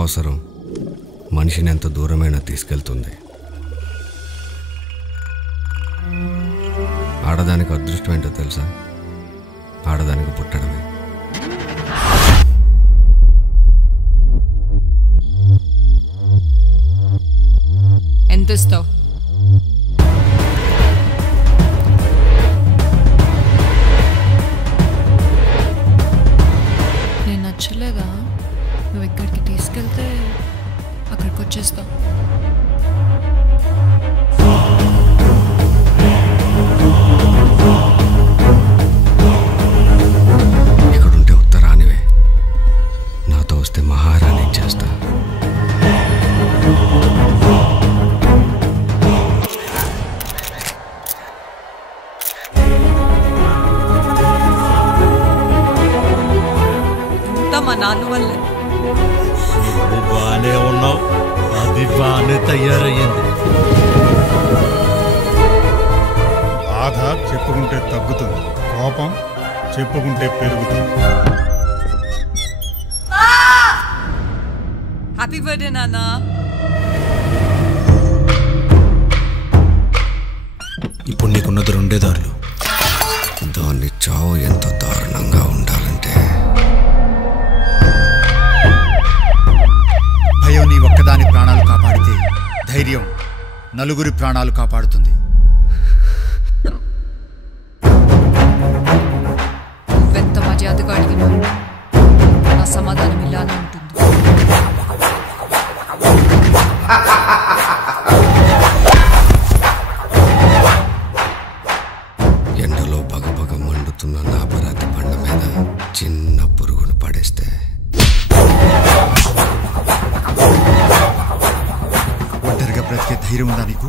అవసరం మనిషిని ఎంత దూరమైనా తీసుకెళ్తుంది. ఆడదానికి అదృష్టం ఏంటో తెలుసా? ఆడదానికి పుట్టడమే. ఎంత ఇస్తావు? నేను నచ్చలేదా? నువ్వు ఎక్కడికి తీసుకెళ్తే అక్కడికి వచ్చేస్తావు. ఇక్కడుంటే ఉత్తరానివే, నాతో వస్తే మహారాణి చేస్తా. మా నాన్న వల్లే. నువ్వు బాగానే ఉన్నావు, అది బాగానే తయారయ్యింది. బాధ చెప్పుకుంటే తగ్గుతుంది, కోపం చెప్పుకుంటే పెరుగుతుంది. హ్యాపీ బర్త్డే నాన్న. ఇప్పుడు నీకున్నది రెండే దారులు. దాన్ని చావు ఎంత దారుణంగా ఉండాలంటే భయం నీ ఒక్కదాని ప్రాణాలు కాపాడితే ధైర్యం నలుగురి ప్రాణాలు కాపాడుతుంది. నువ్వెంత మర్యాదగా అడిగినా నా సమాధానం ఇలానే ఉంటుంది. ఎండలో పగపగ మండుతున్న నా పరాతి బండ మీద చిన్న పురుగును పడేస్తే ఒంటరిగా బ్రతికే ధైర్యం ఉందా నీకు?